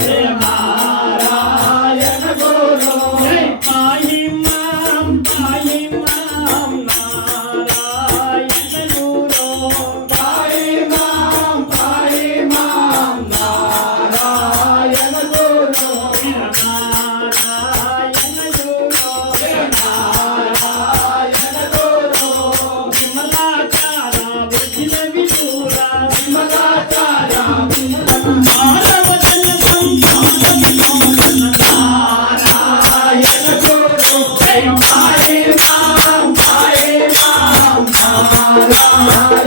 Yeah. Bye.